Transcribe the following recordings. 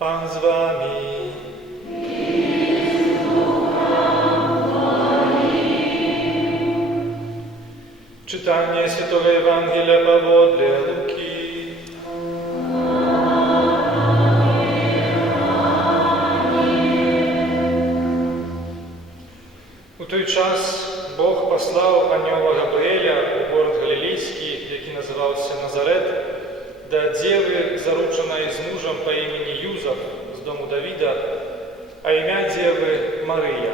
Pan z wami. Czytanie Świętego Ewangelia powodle Łuki. У той час Бог послав анёла Габріеля у город Галілейський, який називався Назарет, до девы, зарученої з мужем по імені Юзеф з дому Давіда, а ім'я девы Марія.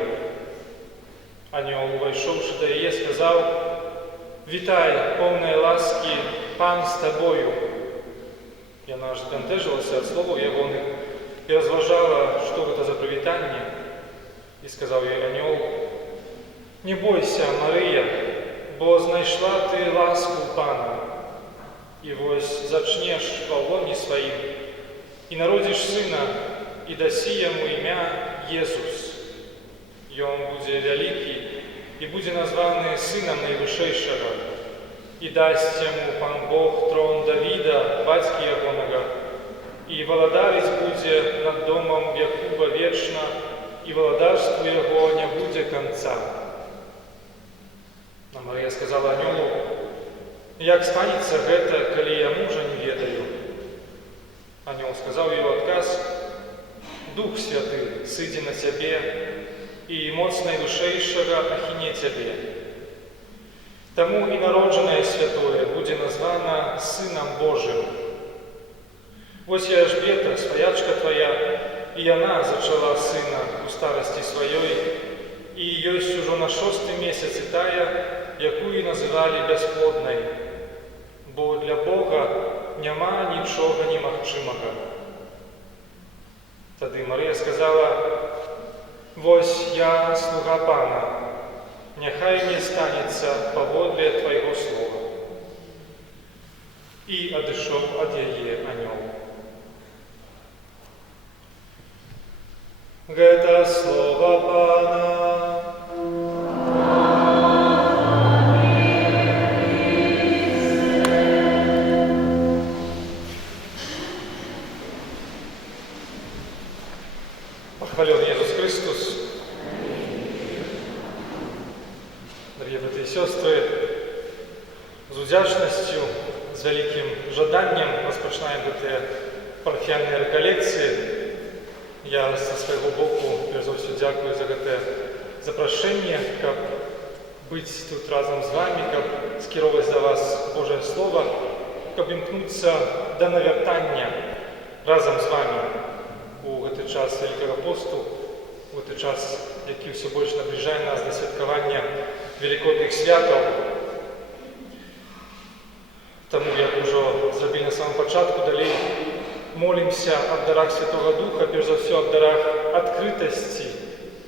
Анёл, увійшовши до її, сказав: «Вітай, повної ласки, Пан з тобою». Яна ж збентежилася від слов ягоних і розважала, що це за привітання. І сказав їй анёл: «Не бойся, Марія, бо знайшла ти ласку у Пана. І ось зачнеш в лоні своїм, і народиш сина, і даси йому ім'я Єсус. І он буде великий, і буде названий Сином Найвищого, і дасть йому Пан Бог трон Давіда, батьки ягоного, і володарить буде над домом Якуба вечно, і володарству його не буде конца». А Марія сказала анёлу: «Як станеться гэта, коли я мужа не ведаю?» Анёл сказал ей в отказ: «Дух Святый сыдзе на тебе, и моц Найвышэйшага ахіне тебе. Тому и народженное святое будет названо Сыном Божьим. Вот я Эльжбета, своячка твоя, и она зачала сына у старости своей, и есть уже на 6-й месяц и тая, якую называли бесплодной, бо для Бога нема нічого немагчимого». Тады Марія сказала: «Вось я, слуга Пана, нехай мне станеться поводле Твоего слова». И одышов от яе анёл. Гэта слово Пана. Похвален Иисус Христос. Дорогие братья и сестры, з удячністю, з великим жаданням розпочинаємо ці парафіальні реколекції. Я со свого боку, перш за все, дякую за це запрошення, щоб бути тут разом з вами, щоб скеровувати до вас Боже Слово, щоб імкнутися до навертання разом з вами у цей час Великого посту, у цей час, який все більше наближає нас до святкування Великодних святів. Тому, як вже зробили на самому початку, далі молимся о дарах Святого Духа, перш за все, о дарах відкритості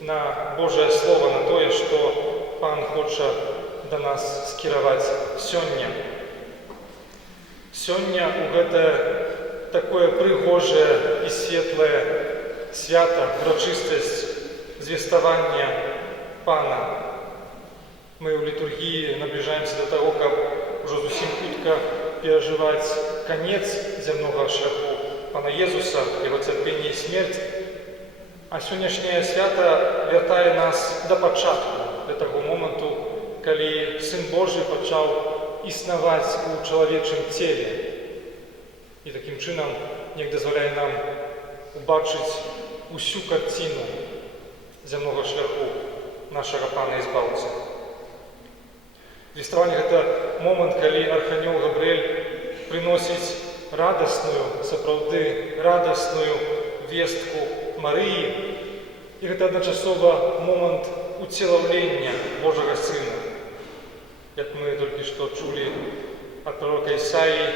на Божє Слово, на те, що Пан хоче до нас скерувати сьогодні. Сьогодні у це такое пригоже і світле свято, урочистость звестования Пана. Мы в литургии наближаемся до того, как уже зовсім хутко переживать конец земного шляху Пана Єзуса, Його терпіння і смерть. А сьогоднішнє свято вертає нас до початку, до того моменту, коли Син Божий почав існувати у чоловічому тілі. І таким чином Ніх дозволяє нам убачити усю картину земного шляху нашого Пана і Збавця. Звестование – это момент, коли Архангел Габриэль приносит радостную, сапраўды радостную вестку Марии. И это одночасово момент уцеловления Божьего Сына. Как мы только что чули от пророка Исаии: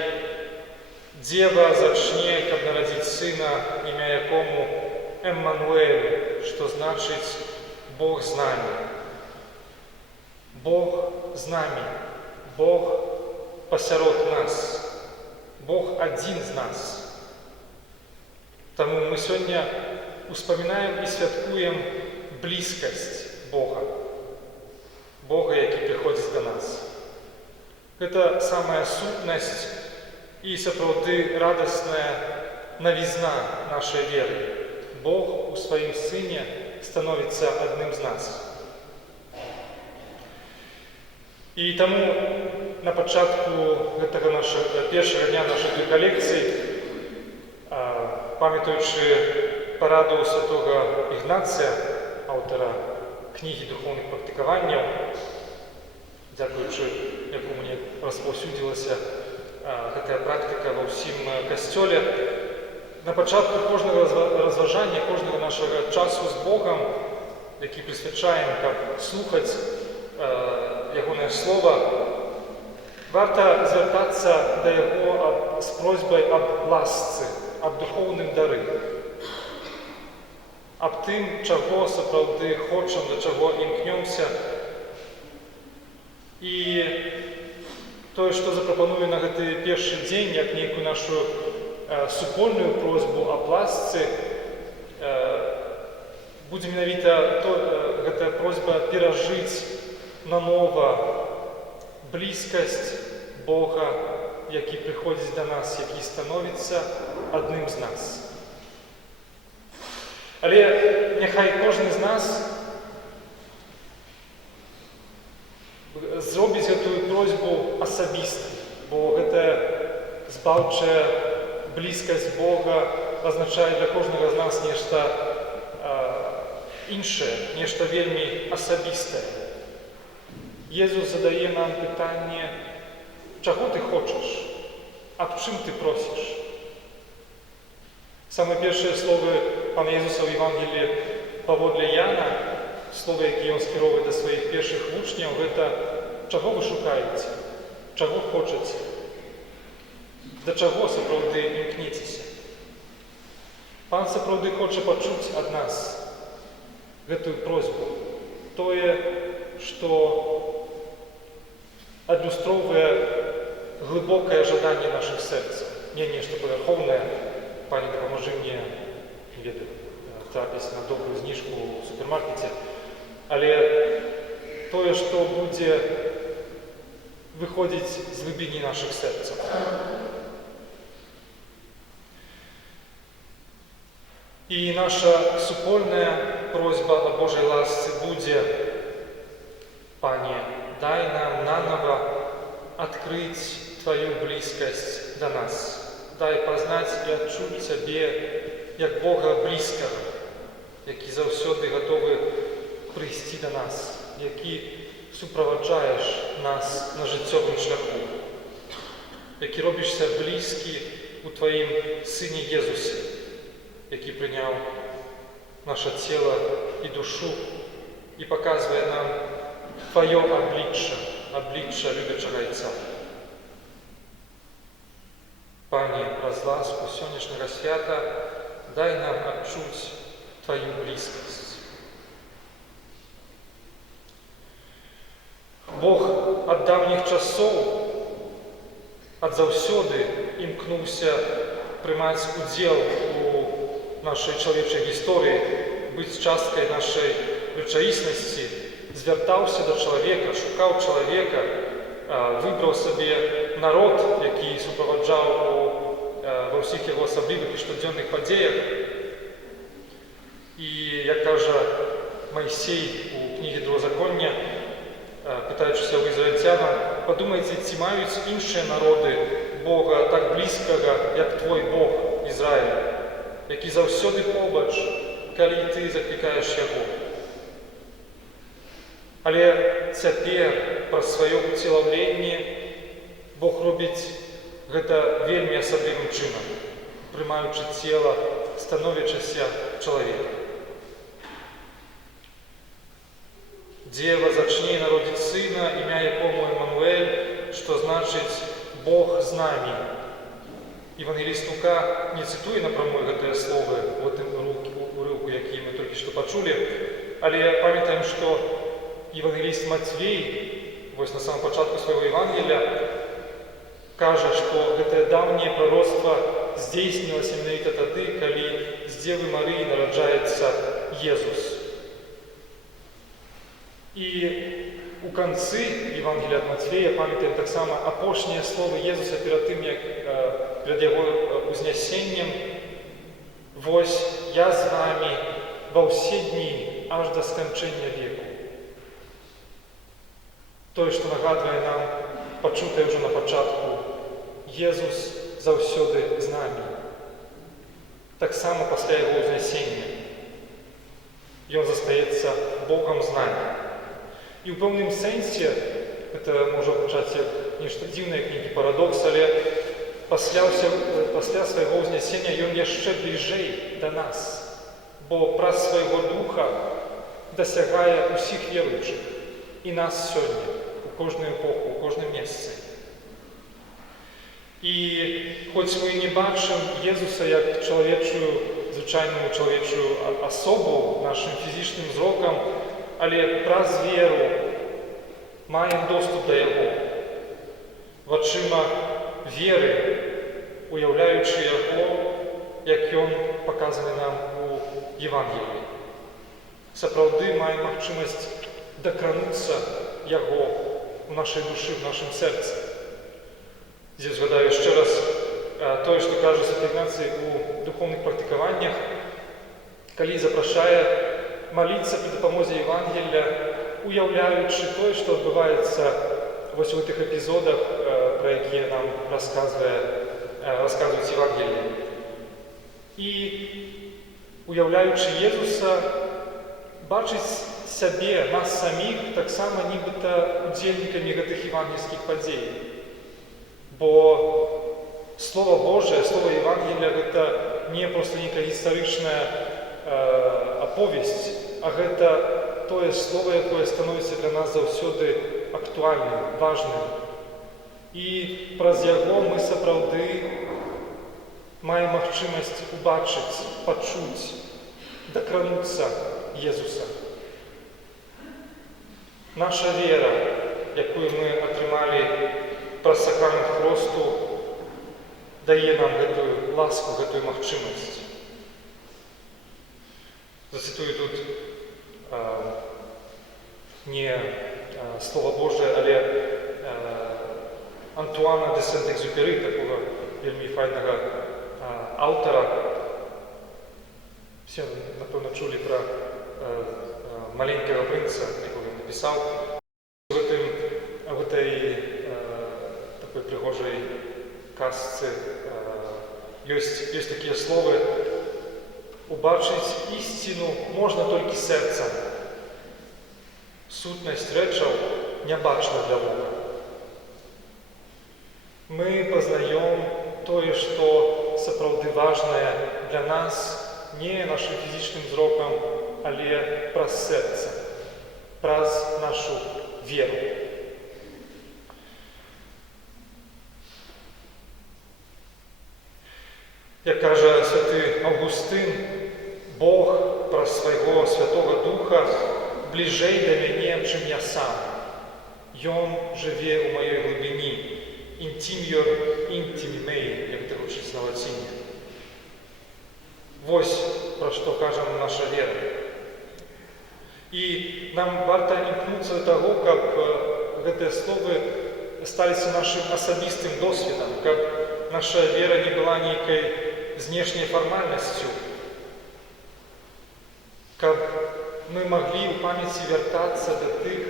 «Дева зачне, как народить сына, имя якому Эммануэль», что значит «Бог с нами». Бог з нами, Бог посеред нас, Бог один з нас. Тому ми сьогодні успоминаємо і святкуємо близькість Бога, Бога, який приходить до нас. Це сама сутність і сапраўды радісна новизна нашей веры. Бог у Своим Сыне становится одним из нас. І тому на початку першого дня нашої лекції, пам'ятаючи пораду святого Ігнація, автора книги «Духовних практикувань», дякуючи якому не розповсюдилася така практика во всім костьолі, на початку кожного розважання, кожного нашого часу з Богом, який присвячаємо, як слухати Ягоне Слово, варто звертатися до Його з просьбою об ласці, об духовним дари, об тим, чого справді хочемо, до чого імкнемося. І то, що запропоную на цей перший день, як некую нашу супольную просьбу об ласці, буде менавіта гэта просьба перажыць нанова блізкасць Бога, які приходить до нас, які становиться одним з нас. Але нехай кожен з нас зробить эту просьбу особисто, бо гэта збаўчая близкость Бога означає для кожного з нас нешта інше, нешта вельми особисте. Єсус задає нам питання, чого ти хочеш, об чим ти просиш? Саме перше слово Пана Єсуса в Євангелії поводле Яна, слово, яке він скеровує до своїх перших учнів, це чого ви шукаєте, чого хочете, до чого справді імкнетеся. Пан справді хоче почути від нас эту просьбу. Тое, что адлюстровує глибоке ожидание наших сердец. Не нечто поверховне, пані, допоможи мені, не ведаю, трапіць на добру знижку в супермаркеті, але тое, що буде виходить з глибини наших сердец. И наша супольная просьба о Божьей ласке будет: Пане, дай нам наново открыть Твою близкость до нас. Дай познать и отчуть Тебе, як Бога близкого, який завсёды готовы прийти до нас, який супроводжаєш нас на життєвому шляху, який робишся близький у Твоїм Сині Єсусі, який прийняв наше тіло і душу і показує нам Твоє обличчя любячого Отця. Пані, раз ласку сьогоднішнього свята, дай нам відчути Твою близькість. Бог від давніх часов, від завсёды імкнувся приймати уділ у нашей чоловічої історії, бути часткою нашої речаїсності, звертався до чоловіка, шукав чоловіка, вибрав собі народ, який супроводжав во всіх його особливих і щоденних подіях. І, як каже Мойсей у книгі Второзаконня, питаючися у ізраїльтян, подумайте, ці мають інші народи Бога так близького, як твой Бог, Ізраїль, який завсёды побач, коли ти закликаєш Його. Але цяпер про своє уціловлення Бог робить гэта вельми особливим чином, приймаючи тіло, становячися чоловіком. Дева зачне народить сина, ім'я якому Еммануель, що значить Бог з нами. Евангелист Лука не цитує напрямую гэтае слово в этом урывку, який ми тільки що почули, але пам'ятаємо, що Евангелист Матвей, ось на самом початку своего Евангелия, каже, что это давнее пророцтво здійснилося менавіта тады, коли з Девы Марии нараджається Єсус. І у конці Євангелія від Матвея пам'ятаємо так само апошнє слово Єсуса перед тим, як перед його узнесенням, вось я з вами ва ўсе дні аж да сканчэння веку. Тое, што нагадвае нам пачутае ўжо на пачатку, Езус заўсёды з намі. Таксама пасля яго ўзнясення. Ён застаецца Богам з намі. І ў пэўным сэнсе, гэта можа гучаць як нешта дзіўнае, як нейкі парадокс, але пасля свайго ўзнясення ён яшчэ бліжэй да нас, бо праз свайго духа дасягае ўсіх веруючых і нас сёння, у кожную эпоху, у кожным месцы. І хоць мы не бачым Езуса як звычайную чалавечую асобу нашым фізічным зрокам, але праз веру маем доступ да яго. Вачыма веры, уяўляючы яго, як ён паказаны нам у Евангеліі. Сапраўды маем магчымасць дакрануцца яго ў нашай душы, в нашым сэрцы. Здесь згадаю яшчэ раз тое, што кажа святы Ігнацый у духовных практыкаваннях, калі запрашае маліцца пры дапамозе Евангелля, уяўляючы тое, што адбываецца вось у гэтых эпізодах, пра якія нам расказваюць Евангелие. І уяўляючы Езуса, бачыць сябе, нас саміх, таксама нібыта удзельнікамі гэтых евангельскіх падзей. Бо Слово Божие, Слово Евангелия — гэта не проста нейкая гістарычная аповесць, а гэта тое слово, якое становіцца для нас заўсёды актуальным, важным. І праз яго мы сапраўды маем магчымасць убачыць, пачуць, дакрануцца Езуса. Наша вера, якую мы атрымалі праз сакрамент хросту, дае нам гэтую ласку, гэтую магчымасць. Зацитую тут не Слово Божие, але Антуана де Сент-Екзюпері, такого вельмі файнага аўтара. Все, напэўна, чулі пра маленькага прынца, якога ён напісаў. В этой такой прыгожай казцы ёсць такія словы: убачыць ісціну можна толькі сэрцам. Сутнасць рэчаў нябачна для Бога. Мы пазнаём тое, што сапраўды важнае для нас не нашым фізічным зрокам, але праз сэрца, праз нашу веру. Як кажа святы Аўгустын, Бог праз свайго Святога Духа бліжэй да мяне, чым я сам. Ён жыве ў маёй глыбіні. Intimior intimi mei, як гэта гучыць на лаціне. Вось пра што кажа наша вера. І нам варта імкнуцца да таго, каб гэтыя словы сталіся нашым асабістым досведам, каб наша вера не была нейкай знешняй фармальнасцю, каб мы маглі ў памяці вяртацца да тых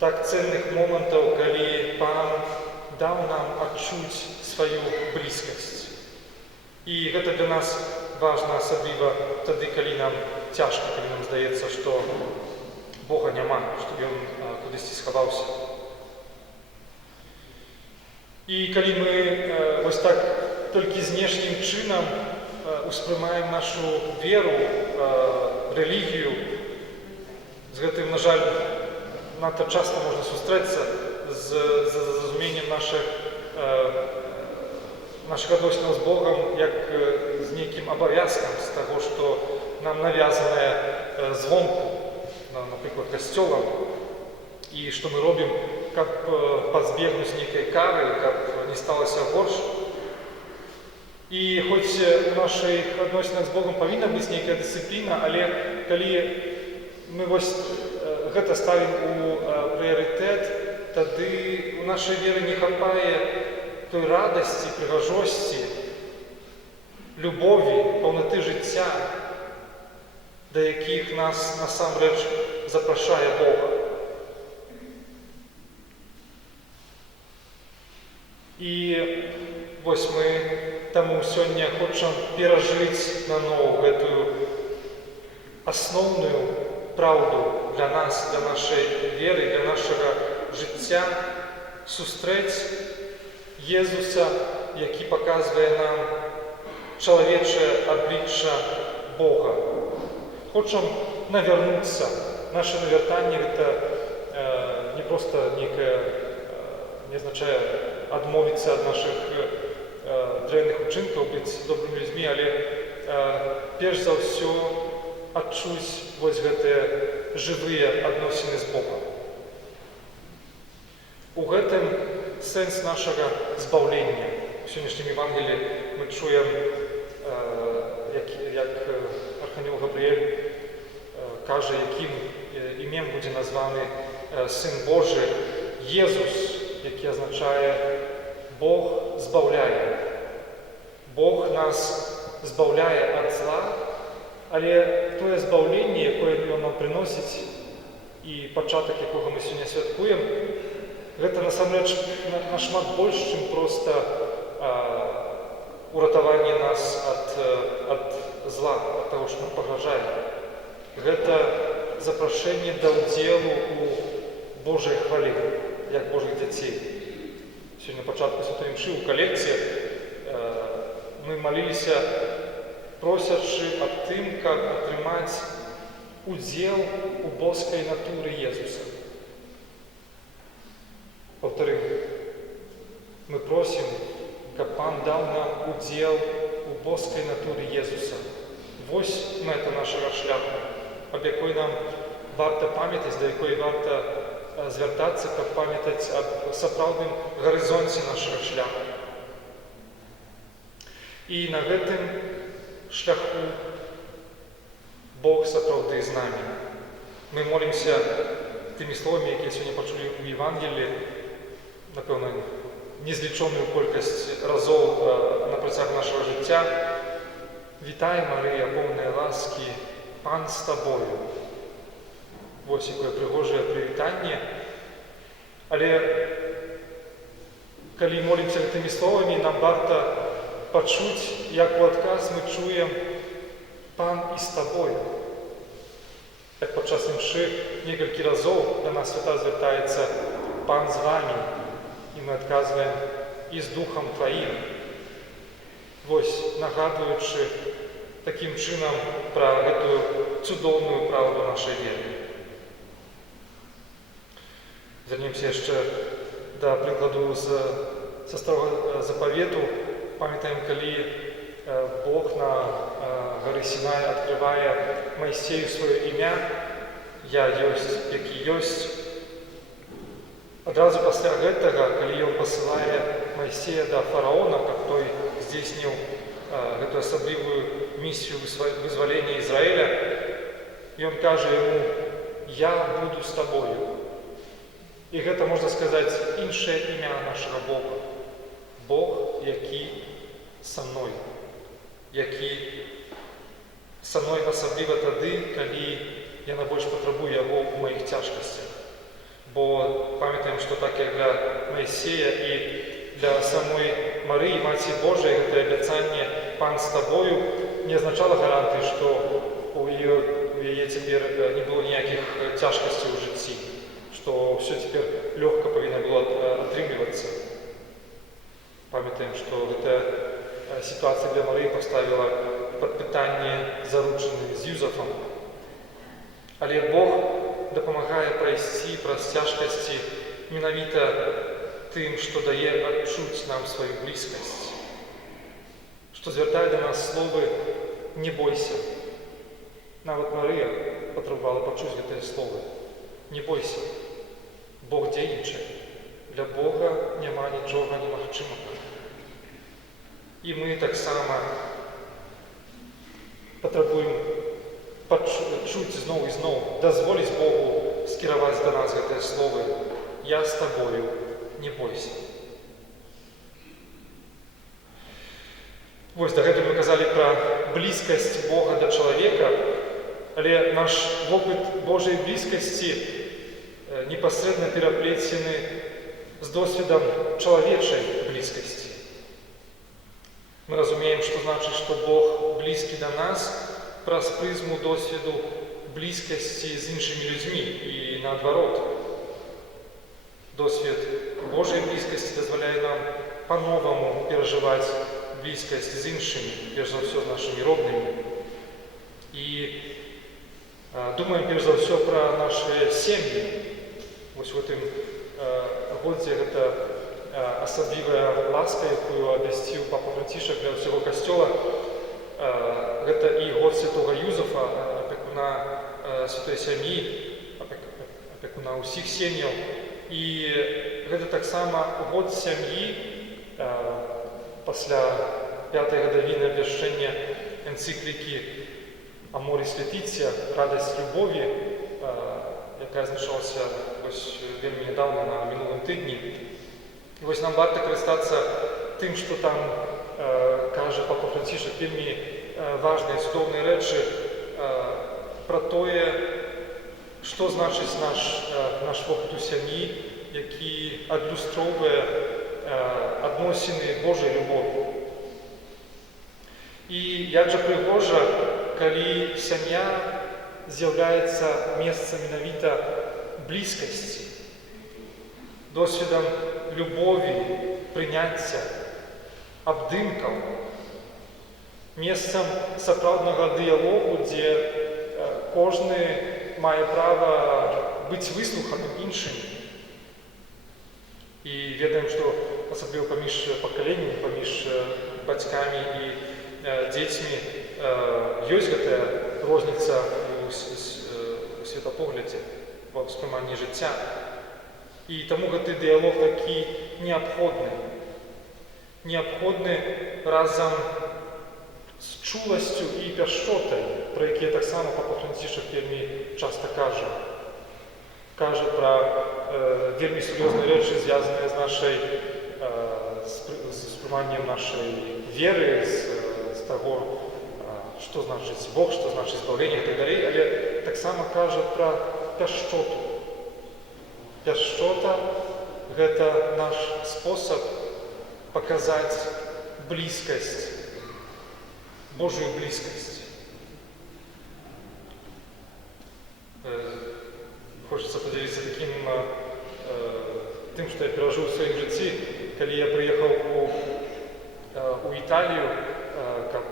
так ценных момантаў, калі Пан даў нам адчуць сваю блізкасць. І гэта для нас важна, асабліва тады, калі нам цяжка, калі нам здаецца, што Бога няма, што Ён кудысьці схаваўся. І калі мы вось так толькі знешнім чынам успрымаем нашу веру, рэлігію, з гэтым, на жаль, надта часта можна сустрэцца з зразуменнем нашых адносінаў з Богам як з нейкім абавязкам, з таго, што нам навязанае звонку, напрыклад, касцёлам, і што мы робім, каб пазбегнуць нейкай кары, каб не сталася горш. І хоць у нашых адносінах з Богам павінна быць нейкая дысцыпліна, але калі мы вось гэта ставім у прыярытэт, тады у нашай веры не хапае той радасці, прыгажосці, любові, паўнаты жыцця, жыцця, да якіх нас насамрэч запрашае Бог. І вось мы таму сёння хочам перажыць наноў гэтую асноўную праўду для нас, для нашай веры, для нашага жыцця, сустрэць Езуса, які паказвае нам чалавечае аблічча Бога. Хочам навярнуцца. Наша навяртанне гэта не проста нейкае, не азначае адмовіцца ад нашых дрэнных учынкаў, быць добрымі людзьмі, але перш за ўсё адчуць вось гэтыя жывыя адносіны з Богом. У гэтым сэнс нашага збаўлення. У сённяшнім Евангеліі мы чуем, як архангел Габрыэль кажа, якім імем будзе названы Сын Божы, Езус, які азначае Бог збаўляе. Бог нас збаўляе ад зла, але тое збаўленне, якое Ён нам прыносіць, і пачатак якога мы сёння святкуем, гэта насамрэч нашмат больш, чым проста уратаванне нас ад зла, ад таго, што нам пагражае. Гэта запрашэнне да ўдзелу ў Божай хвале, як Божых дзяцей. Сёння пачатку святой імшы ў калекце мы маліліся, просячы аб тым, каб атрымаць удзел у боскай натуры Езуса. Паўтарым, мы просім, каб Пан даў нам удзел у боскай натуры Езуса. Вось мэта нашага шляху, аб якой нам варта памятаць, да якой варта звяртацца, каб памятаць аб сапраўдным гарызонце нашага шляху. І на гэтым шляху Бог сапраўды з намі. Мы молімся тымі словамі, якія сёння пачулі ў Евангеліі, напэўна, незлічоную колькасць разоў на працягу нашага жыцця. Вітай, Марыя, поўная ласкі, Пан з табою. Вось якое прыгожае прывітанне. Але калі молімся гэтымі словамі, нам варта пачуць, як у адказ мы чуем «Пан і з табою». Як падчас імшы некалькі разоў да нас свята звяртаецца «Пан з вамі», і мы адказваем «І з духам тваім». Вось, нагадваючы такім чынам пра гэтую цудоўную праўду нашай веры. Вернемся яшчэ да прыкладу са Старога Запавету. Памятаем, калі Бог на гары Сінай адкрывае Майсею сваё імя «Я ёсць, які ёсць». Адразу пасля гэтага, калі ён пасылае Майсея да фараона, каб той здзейсніў гэтую асаблівую місію вызвалення Ізраіля, ён кажа яму «Я буду з табою». І гэта, можна сказаць, іншае імя нашага Бога. Бог, які са мной. Які са мной асабліва тады, калі я найбольш патрабую яго ў маіх цяжкасцях. Бо памятаем, што так як для Майсея і для самой Марыі, Маці Божай, гэтае абяцанне «Пан з табою» не азначала гаранты, што у яе цяпер не было ніякіх цяжкасцей у жыцці, што ўсё цяпер лёгка павінна было атрымлівацца. Памятаем, што гэтая сітуацыя для Марыі паставіла пад пытанне заручыны з Юзафам. Але Бог дапамагае прайсці праз цяжкасці менавіта тым, што дае адчуць нам сваю блізкасць, што звяртае да нас словы «Не бойся». Нават Марыя патрабавала пачуць гэтыя словы. Не бойся. Бог дзейнічае. Для Бога няма нічога немагчымага. І мы таксама патрабуем чуць зноў і зноў, дазволіць Богу скіраваць да нас гэтыя словы «Я з табою, не бойся». Вось, дагэтуль мы казалі пра блізкасць Бога да чалавека, але наш вопыт Божай блізкасці непасрэдна пераплецены з досведам чалавечай блізкасці. Мы разумеем, што значыць, што Бог блізкі да нас праз прызму досведу блізкасці з іншымі людзьмі і наадварот. Досвед Божай блізкасці дазваляе нам па-новаму перажываць блізкасць з іншымі, перш за ўсё з нашымі роднымі. І думаем перш за ўсё пра нашы сем'і. Вось у тым годзе гэта асаблівая ласка, якую абвясціў папа Францішак для ўсяго касцёла. Гэта і год святога Юзафа, апекуна святой сям'і, апекуна ўсіх сем'яў. І гэта таксама год сям'і пасля 5-й гадавіны абвяшчэння энцыклікі Аморіс Летіція, радасць любові, якая значалася вельмі нядаўна на мінулым тыдні. І вось нам варта карыстацца тым, што там кажа папа Францішак вельмі важныя, цудоўныя рэчы пра тое, што значыць наш вопыт у сям'і, які адлюстроўвае адносіны Божай любові. І як жа прыгожа, калі сям'я з'яўляецца месцам менавіта блізкасці, досведам любові, прыняцця, абдымкаў, месцам сапраўднага дыялогу, дзе кожны мае права быць выслуханым іншымі. І ведаем, што асабліва паміж пакаленнямі, паміж бацькамі і дзецьмі ёсць гэтая розніца у светапоглядзе, ва ўспрыманні жыцця. І таму гэты дыялог такі неабходны. Неабходны разам з чуласцю і пяшчотай, пра якія таксама папа Францішак вельмі часта кажа. Кажа пра вельмі сур'ёзныя рэчы, звязаныя з нашай успрыманнем нашай веры, з таго, што значыць Бог, што значыць збаўленне і так далей, але таксама кажа пра пяшчоту. Пяшчота – гэта наш спосаб паказаць блізкасць, Божую блізкасць. Хочацца падзяліцца тым, што я перажыў у сваім жыцці, калі я прыехаў у Італію, каб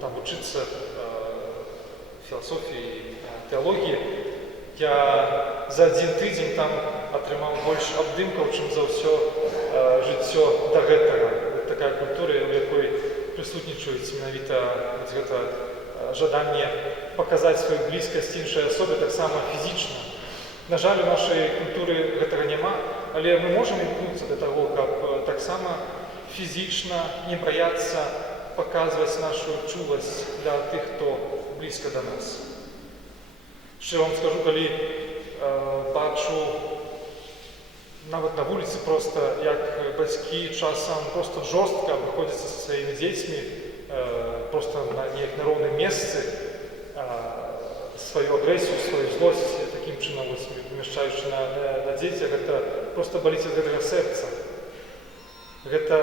там вучыцца філасофіі, тэалогіі. Я за адзін тыдзень там атрымаў больш абдымкаў, чым за ўсё жыццё да гэтага. Такая культура, у якой прысутнічаюць менавіта гэта жаданне паказаць сваю блізкасць іншай асобе таксама фізічна. На жаль, у нашай культуры гэтага няма, але мы можам імкнуцца да таго, каб таксама фізічна не баяцца паказваць нашу чуласць для тых, хто блізка да нас. Ще вам скажу, калі бачу нават на вуліцы проста, як бацькі часам проста жорстка абыходзяцца са сваімі дзецьмі, проста на неяк на роўным месцы, сваю агрэсію, сваю злосць такім чынам памяшчаючы на дзецях, гэта проста баліць ад гэтага сэрца. Гэта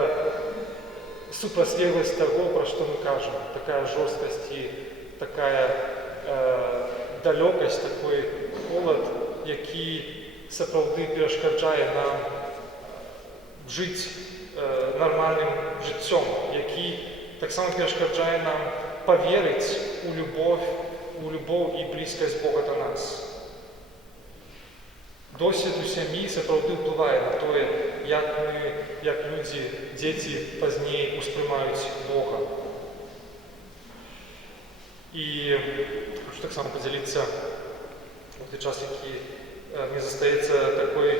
супрацьлегласць таго, пра што мы кажам, такая жорсткасць і такая далёкасць, такой холад, які сапраўды перашкаджае нам жыць нармальным жыццём, які таксама перашкаджае нам паверыць у любоў і блізкасць Бога да нас. Досвед у сям'і сапраўды ўплывае на тое, як мы, як людзі, дзеці пазней успрымаюць Бога. І хочу таксама падзяліцца у той час, які мне застаецца такой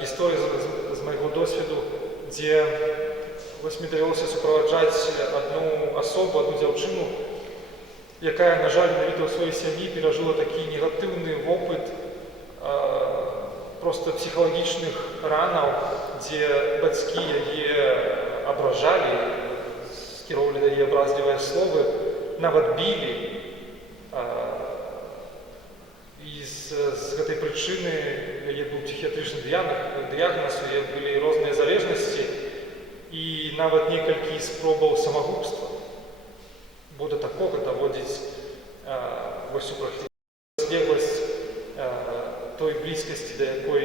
гісторыі з майго досведу, дзе вось мне давялося суправаджаць адну асобу, адну дзяўчыну, якая, на жаль, менавіта ў сваёй сям'і перажыла такі негатыўны вопыт проста псіхалагічных ранаў, дзе бацькі яе абражалі, скіроўвалі да яе абразлівыя словы, нават білі. І з гэтай прычыны яе быў псіхіятрычны дыягназ, у яе былі розныя залежнасці і нават некалькі спробаў самагубства. Бо да такога даводзіць супрацьлегласць той блізкасці, да якой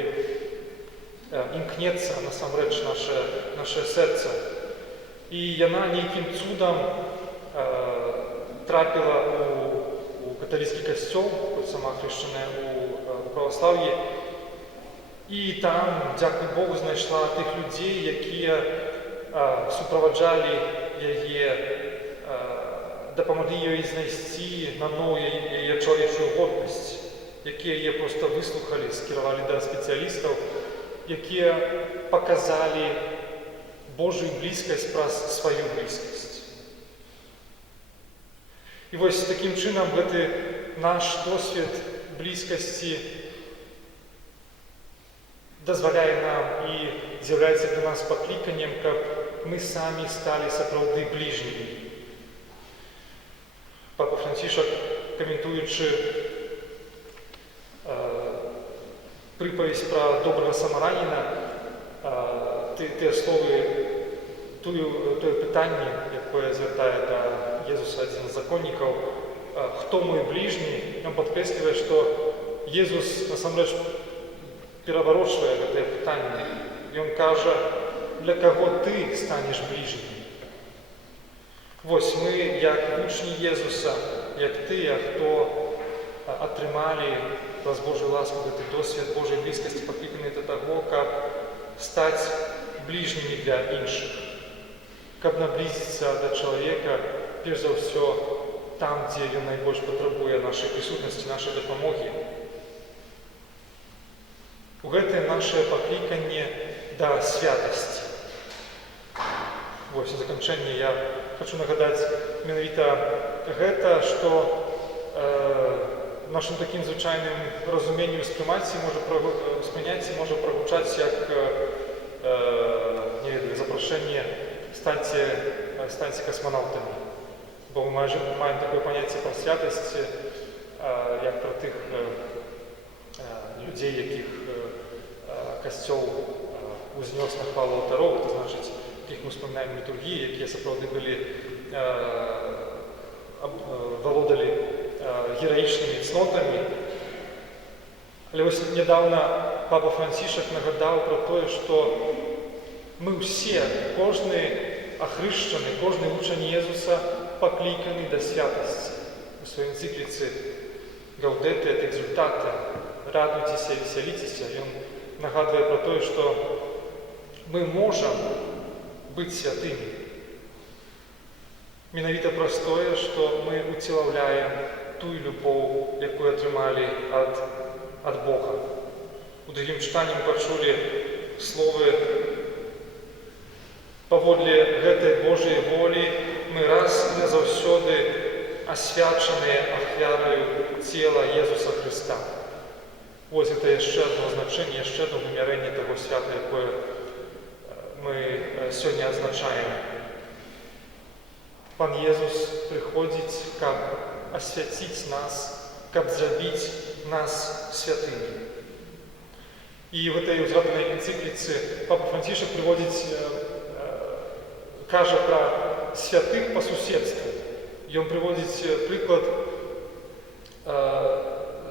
імкнецца насамрэч наше сэрца. І яна нейкім цудам трапіла у каталіцкі касцёл, сама хрышчаная у праваслаўі, і там, дзякуй Богу, знайшла тых людзей, якія суправаджалі яе, дапамаглі ёй знайсці наноў яе чалавечую годнасць, якія яе проста выслухалі, скіравалі да спецыялістаў, якія паказалі Божую блізкасць праз сваю блізкасць. І вось такім чынам гэты наш досвед блізкасці дазваляе нам і з'яўляецца для нас пакліканнем, каб мы самі сталі сапраўды бліжнімі. Папа Францішак, каментуючы прыпавесць пра добрага самараніна, тыя словы, тое пытанне, якое звяртае да Езуса адзін з законнікаў, хто мой бліжні, ён падкрэслівае, што Езус насамрэч пераварочвае гэтае пытанне. Ён кажа, для каго ты станеш бліжнім. Вось мы, як вучні Езуса, як тыя, хто атрымалі праз Божую ласку гэты досвед Божай блізкасці, пакліканы да таго, каб стаць бліжнімі для іншых, каб наблізіцца да чалавека, перш за ўсё, там, дзе ён найбольш патрабуе нашай прысутнасці, нашай дапамогі. У гэтае нашае пакліканне да святасці. Вось, у заканчэнне я хачу нагадаць менавіта гэта, што нашым такім звычайным разуменню ўспрыняцці можа прагучаць як запрашэнне станьце касманаўтамі. Бо мы маем такое паняцце пра святасць, як пра тых людзей, якіх касцёл узнёс на хвалу алтароў, то значыць, якіх мы ўспамінаем літургіі, якія сапраўды валодалі гераічнымі цнотамі. Але вось нядаўна папа Францішак нагадаў пра тое, што мы ўсе, кожны ахрышчаны, кожны вучань Езуса пакліканы да святасці. У сваёй энцыкліцы «Гаудете et exultate» «Радуйцеся і весяліцеся» ён нагадвае пра тое, што мы можам быць святымі. Менавіта праз тое, што мы уцелаўляем тую любоў, якую атрымалі ад Бога. У другім чытанні мы пачулі словы: «Паводле гэтай Божай волі мы раз і назаўсёды асвячаныя ахвяраю цела Езуса Хрыста». Вось гэта яшчэ адно значэнне, яшчэ адно вымярэнне таго свята, якое мы сёння адзначаем. Пан Езус прыходзіць, каб асвяціць нас, каб зрабіць нас святымі. І в этой узгаданай энцыкліцы папа Францішак кажа пра святых па суседству. Ён прыводзіць прыклад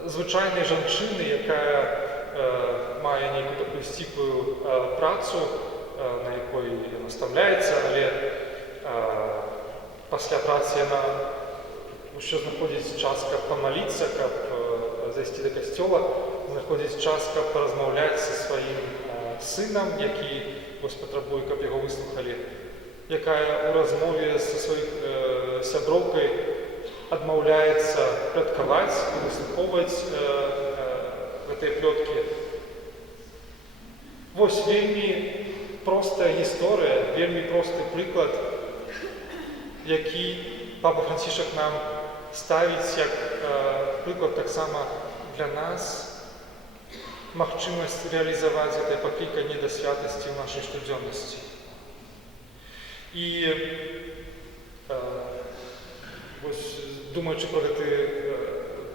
звычайнай жанчыны, якая мае нейкую такую сціплую працу, на якой ён настаўляецца, але пасля працы яна ўсё знаходзіць час, каб памаліцца, каб зайсці да касцёла, знаходзіць час, каб паразмаўляць са сваім сынам, які патрабуе, каб яго выслухалі, якая ў размове са сваёй сяброўкай адмаўляецца плёткаваць і выслухоўваць гэтыя плёткі. Вось вельмі простая гісторыя, вельмі просты прыклад, які папа Францішак нам ставіць як прыклад таксама для нас, магчымасць рэалізаваць гэтае пакліканне да святасці ў нашай штодзённасці. І Думаючи про гэты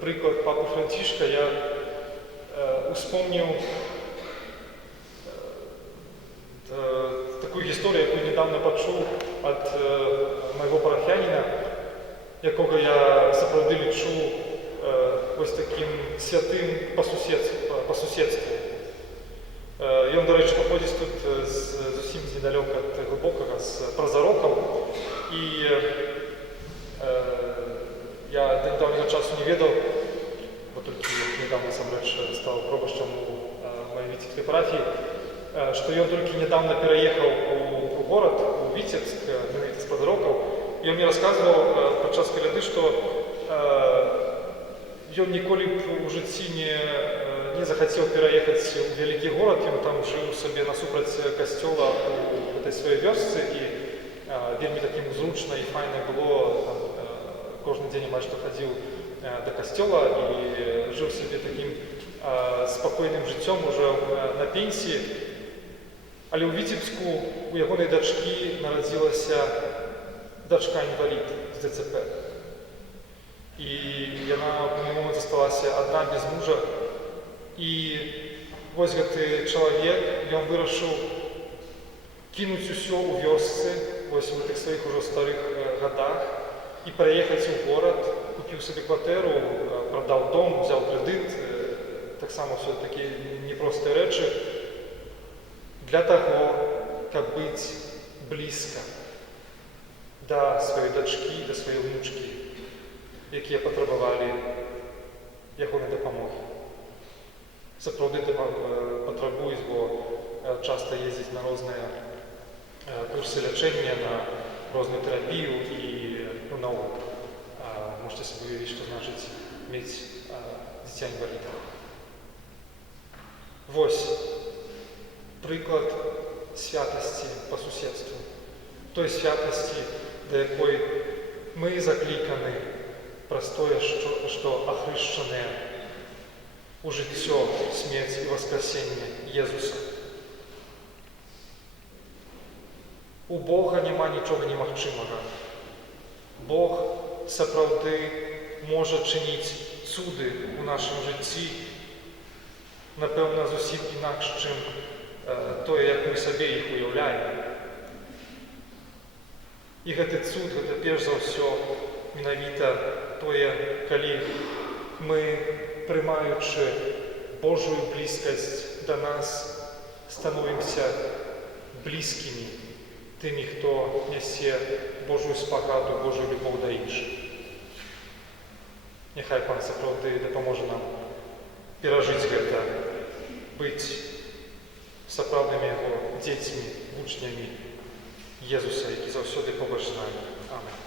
прыклад папы Францішка, я успомніў такую гісторыю, якую недавно пачуў ад майго парафіяніна, якога я сапраўды лічу вось такім святым па суседству. Ён, дарэчы, паходзіць тут зусім недалёка ад глыбокага, з Празарокаў, і я да недавнего часу не ведаў, бо толькі недавно насамрэч стаў пробашчам у маёй віцебскай парафіі, што ён толькі недавно пераехаў у горад, у Віцебск, менавіта з Празарокаў, і ён мне расказваў падчас каляды, што ён ніколі б у жыцці не захацеў пераехаць у вялікі горад, ён там жыў сабе насупраць касцёла у гэтай сваёй вёсцы, і вельмі такім зручна і файна было, там, кожны дзень амаль што хадзіў да касцёла і жыў сабе такім спакойным жыццём ужо на пенсіі. Але ў Віцебску у ягонай дачкі нарадзілася дачка-інвалід з ДЦП. І яна ў пэўны момант засталася адна без мужа. І вось гэты чалавек, ён вырашыў кінуць усё ў вёсцы, вось у тых сваіх ужо старых гадах, і пераехаць у горад, купіў сабе кватэру, прадаў дом, взяў крэдыт, таксама ўсё такія непростыя рэчы, для таго, каб быць блізка да сваёй дачкі, да сваёй унучкі, якія патрабавалі ягонай дапамогі. Сапраўды патрабуюць, бо часта ездзіць на розныя курсы лячэння, на розную тэрапію і наогул. Можете сабе уявіць, што значыць мець дзіця-інваліда. Вось прыклад святасці па суседству. Той святасці, да якой мы закліканы праз тое, што ахрышчаныя у жыццё, смерць і васкрасенне Езуса. У Бога няма нічога немагчымага. Бог сапраўды можа чыніць цуды ў нашым жыцці, напэўна, зусім інакш, чым тое, як мы сабе іх уяўляем. І гэты цуд, гэта перш за ўсё менавіта тое, калі мы, прымаючы Божую блізкасць да нас, становімся блізкімі тымі, хто нясе Божую спагаду, Божую любоў да іншых. Няхай Пан сапраўды дапаможа нам перажыць гэта, быць сапраўднымі яго дзецьмі, вучнямі Езуса, які заўсёды побач з намі. Амén.